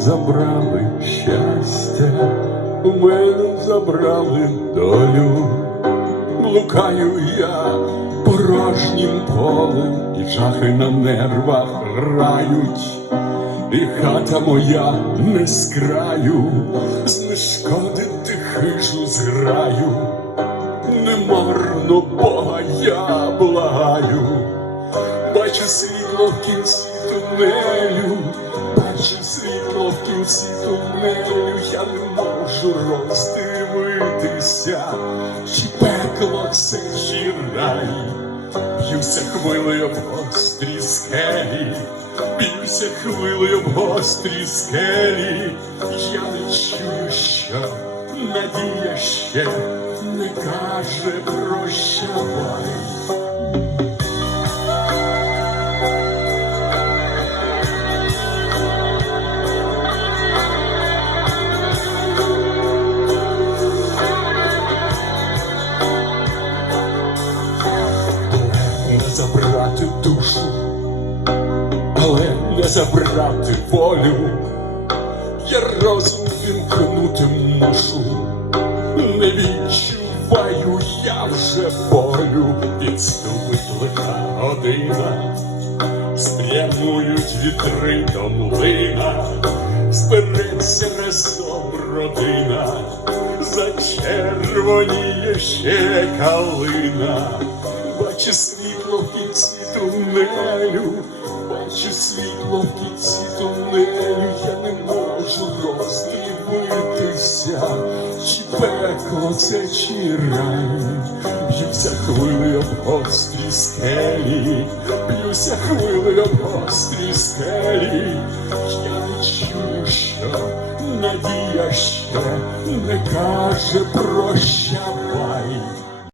забрали щастя, у мене забрали долю. Блукаю я порожнім полем, і жахи на нервах грають, і хата моя не з краю, знешкодити хижу зграю. Немарно Бога я благаю, бачу світло в кінці тунелю, бачу світло в кінці тунелю, я не можу роздивитися, чи пекло це, чи рай. Б'юся хвилею об гострі скелі, б'юся хвилею об гострі скелі, я не чую, що надія ще не каже прощавай. Не забрати душу, але не забрати волю, я розум вімкнути мушу. Не відчуваю я вже болю, підступить лиха година, спрямують вітри до млина, збереться разом родина, зачервоніє ще калина. Бачу світло в кінці тунелю, бачу світло в кінці тунелю, я не можу роздивитися, чи пекло це, чи рай. Б'юся хвилею об гострі скелі, б'юся хвилею об гострі скелі, я не чую, що надія ще не каже прощавай.